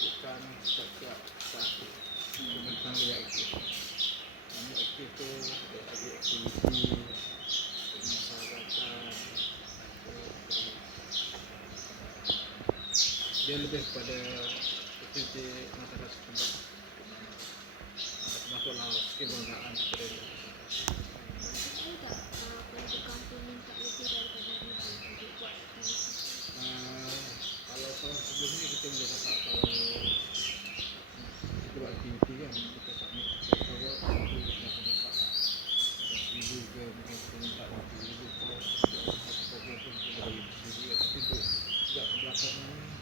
bukan setiap saat tentang dia aktif. Kami aktif tu dia lagi aktiviti permasyarakatan. Dia lebih pada aktiviti masyarakat setempat. Masuk laut, kebanggaan seperti itu. Ada tak penduduk kampung minta lebih daripada 1,000 untuk buat aktiviti? Kalau tahun sebelum ni kita boleh dapat kalau kita buat aktiviti kan kita submit proposal itu kita akan dapat 1,000 ke mungkin kita minta 2,000 ke satu program tu kita bagi sendiri tapi untuk sejak belakang ni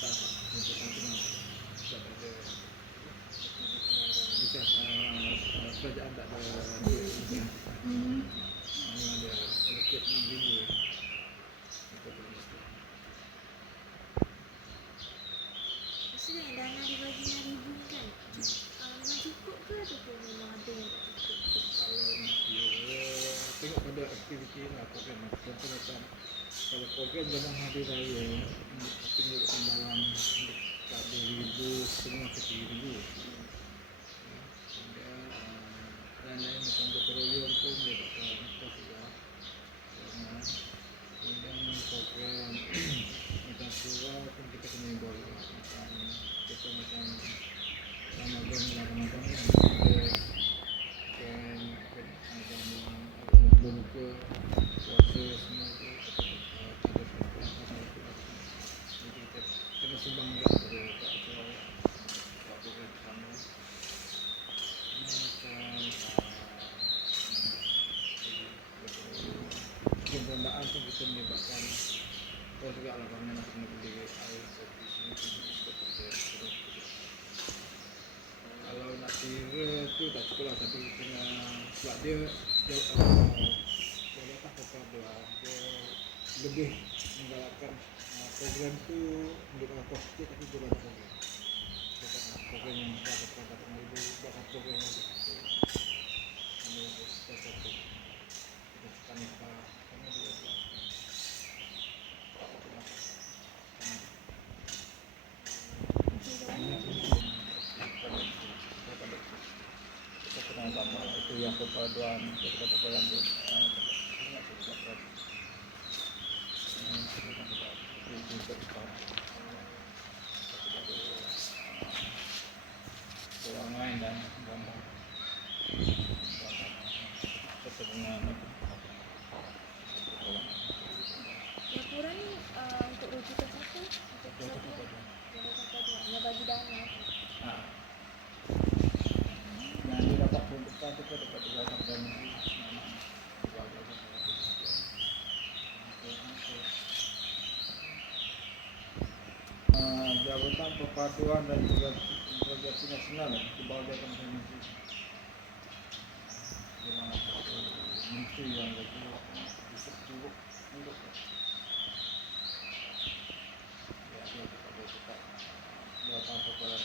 tak untuk kampung sebab ada bukan kerajaan tak ada duit lebih. Memang ada allocate 6,000 untuk logistik. Maksudnya yang dana dibagi 6,000 ni kan, memang cukup ke ataupun memang ada yang tak cukup? Kalau nak kira tengok pada aktiviti lah program contoh macam kalau program zaman hari raya mungkin dalam dekat 2,000 setengah ke 3,000. Kemudian lain-lain macam gotong royong pun dia dapat kos juga. Kemudian program macam surau pun kita kena involve juga. Macam kita macam Ramadan kan ada kan belum buka puasa semua tu ada pasal itu lah. Jadi kita kena sumbang juga pada Pak Surau buat program bersama. Macam perandaan tu kita melibatkan kau juga lah kerana nak kena beli air servis ni. Kalau nak kira tu tak cukup lah tapi kena sebab dia letak kepada dia lebih menggalakkan program tu menunjukkan kos sikit tapi dia banyak program. Dekat program yang besar dekat 4,000 buat satu program lagi. Ini satu. Kita sekarang kena dua belas. Kita kena tambah itu yang perpaduan kita perpaduan tu. Ruangan dan gambar pertemuan Laporan ni untuk rujukan siapa? Untuk persatuan? Jabatan Paduan yang bagi dana. yang dia dapat peruntukan tu dapat dilakukan dan Jabatan Perpaduan dan Integrasi Nasional di bawah Jabatan Menteri. Dengan menteri yang disebut untuk Jabatan Perpaduan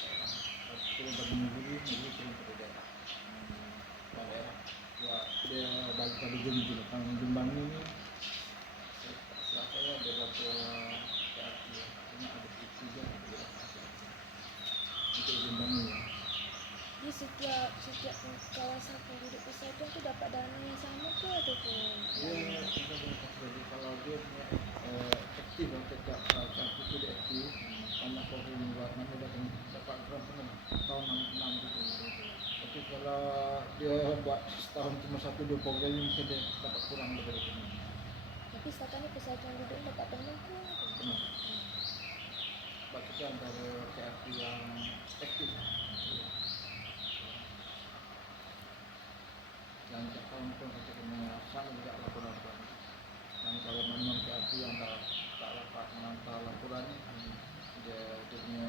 turun bagi negeri turun pada daerah. Daerah dia bagi pada jumlah kalau Jombang ni saya ada berapa KRT cuma ada 3 untuk Jombang ni. Dia setiap kawasan penduduk persatuan tu dapat dana yang sama ke ataupun? Dia kalau dia punya aktif lah setiap tahun itu dia aktif banyak program buat mana dia akan dapat grant penuh tahun 6 gitu. Tapi kalau dia buat setahun cuma 1-2 program mungkin dia dapat kurang daripada itu. Tapi setakat ni persatuan penduduk dapat penuh ke? Penuh. Sebab kita antara KRT yang aktif. Dan setiap tahun pun kita kena sama juga laporan. Dan kalau memang KRT yang tak dapat menghantar laporan dia punya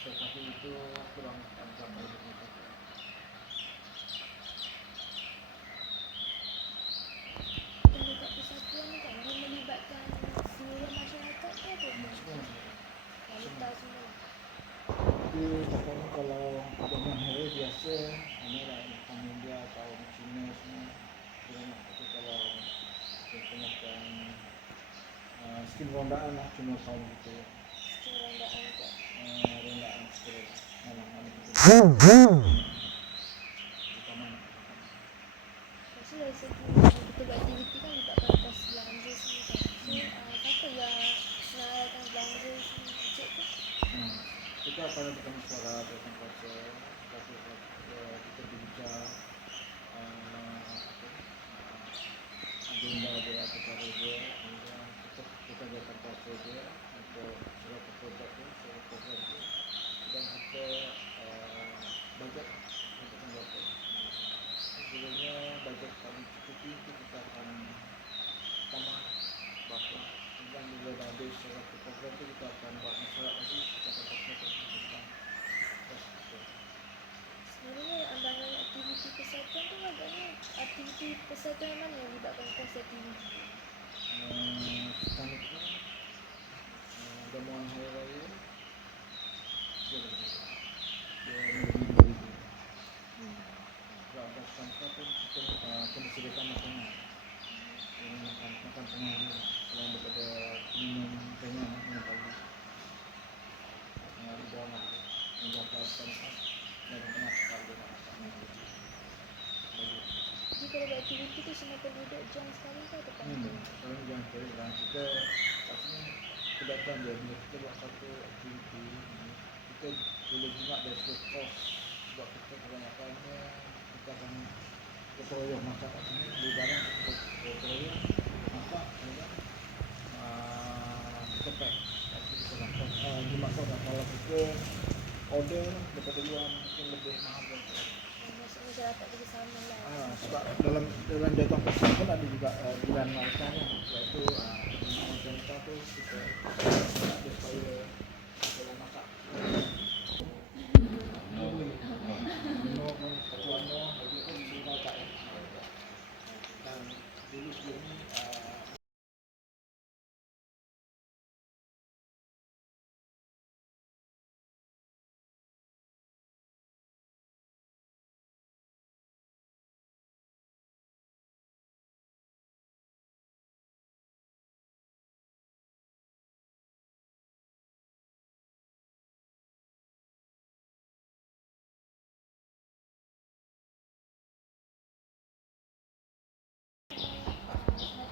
prestasi itu kurang sampai dengan Dan dekat persatuan ni kan dia melibatkan seluruh masyarakat ke ataupun wanita semua? Jadi contohnya kalau zaman hari biasa ini lah macam India atau Cina semua tapi kalau contohnya skim rondaan lah cuma tahun gitu. Skim rondaan ke? rendaan sekolah anak-anak itu di taman. Lepas tu dari segi kita buat aktiviti kan libatkan pos belanja semua kan. So siapa yang senaraikan belanja semua cik tu? Kita akan bertemu suara tentang kuasa kita bincang agenda dia kepada dia, kemudian kita jadikan kuasa dia untuk surat projek tu, surat program tu, dan kita bajet untuk membuat. Sebelumnya bajet kami cukupi itu kita akan tambah berapa, kemudian bila dah habis surat program tu kita akan buat masyarakat lagi, kita akan pakai tentang Sebenarnya andangan aktiviti kesihatan tu agaknya aktiviti kesihatan yang mana yang libatkan kos aktiviti tu? sekarang itu jamuan hari raya dia lebih kalau ada sampai pun kita kena sediakan makanan makan tengah ni selain daripada minum kenyang minum pagi di bawah menjaga tempat dan enak sekali nak makan Jadi kalau buat aktiviti tu semua penduduk jam sekali ke atau panjang? sekarang jangan terlalu kita pastinya kedatang dia bila kita buat satu aktiviti kita boleh jimat dari segi kos sebab kita kebanyakannya kita akan berperoyoh masak kat sini beli barang kita berperoyoh masak kemudian kita pack kita dapat jimat kos kalau kita order daripada luar mungkin lebih mahal dari itu. Maksudnya masyarakat bersama lah. Sebab dalam data pasar pun ada juga bulan Malaysianya iaitu macam kita tu kita ada supaya kita masak dan dulu sebelum ni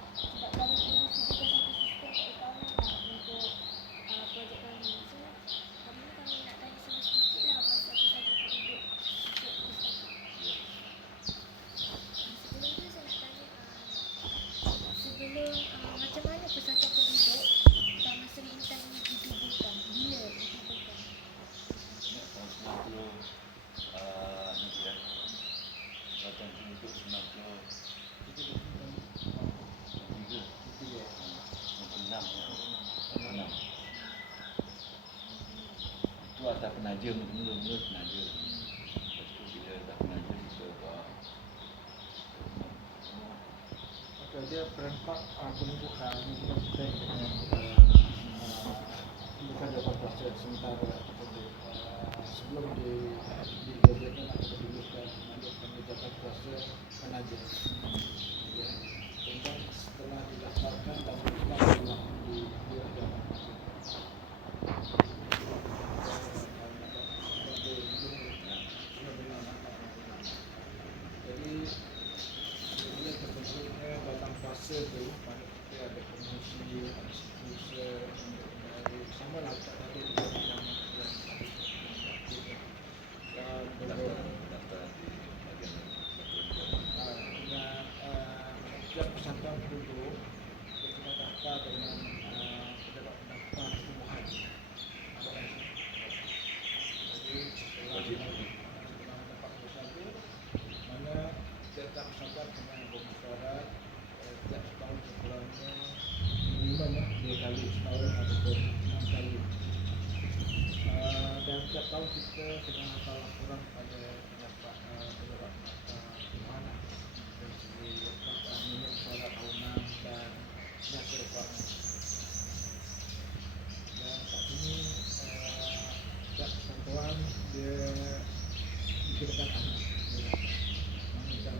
Sebab kami sendiri sediakan satu sistem keutamaan lah untuk projek kami. So kami nak tanya sama sedikit lah pasal pesakit penduduk untuk pustaka. Sebelum tu saya nak tanya sebelum macam mana pesakit penduduk Taman Seri Intan ini ditubuhkan? Bila ditubuhkan? Tahun 90 Peraturan Penduduk 96 itu atas penaja mula-mula penaja. Lepas tu bila dah penaja kita buat dia perempat penumbuhan ini kita terkait dengan bukan dapat proses sementara sebelum digajetkan atau diluluskan mendapat proses penaja. Kemudian setelah didaftarkan dan dilakukan di dalam jadi bila terbentuknya badan kuasa tu pada kita ada komisi, ada sekuser, sama lah tak ada yang dan daftar di bagian dengan setiap persatuan penduduk dia kena daftar dengan pejabat pendaftar tumbuhan. Jadi setelah dapat persatu mana setiap persatuan kena bermusyawarah setiap setahun sekurangnya minimum 2 kali setahun ataupun 6 kali. Dan setiap tahun kita kena hantar laporan pada pejabat pendaftar tumbuhan dari segi minimum syarat tahunan dan biasa rekodnya. Dan kat sini setiap persatuan dia dikirakan anak macam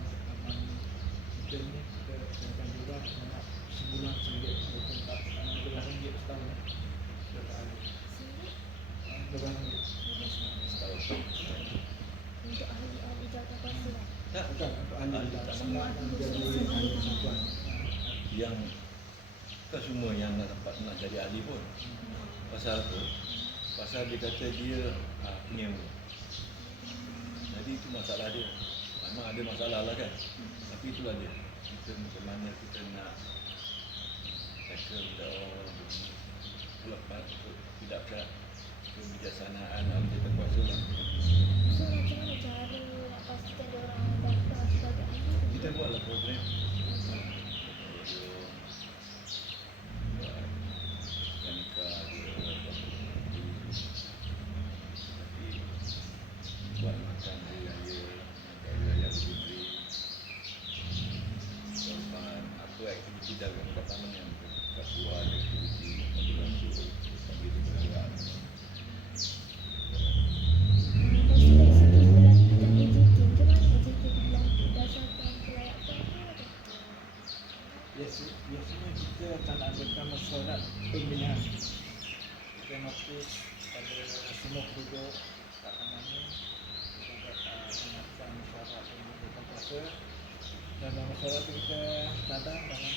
mungkin ni kita kenakan juga sebanyak sebulan RM1 ataupun tak RM12 setahun setiap kali. Singgit? RM12 yang kan semua yang nak dapat nak jadi ahli pun. Pasal apa? Pasal dia kata dia penyewa. Jadi itu masalah dia. Memang ada masalah lah kan. Tapi itulah dia. Kita macam mana kita nak tackle kita orang lepas tidak kebijaksanaan anggota kuasa lah. So macam mana cara nak pastikan dia orang daftar sebagai ahli? Kita buatlah program. Okay. Buat mekanika dia, tapi buat makan raya, Fitri. Lepas apa aktiviti dalam pertama yang kebuat aktiviti motivasi bagi bergerak. Lepas tu dari segi pelantikan AJT, macam mana AJT dilantik? Berdasarkan kelayakan ke atau? Biasanya kita akan adakan mesyuarat pembinaan. Kita notis pada semua penduduk kat tangan ni, kita mengadakan mesyuarat pembentukan kuasa, dan dalam mesyuarat tu kita cadang dalam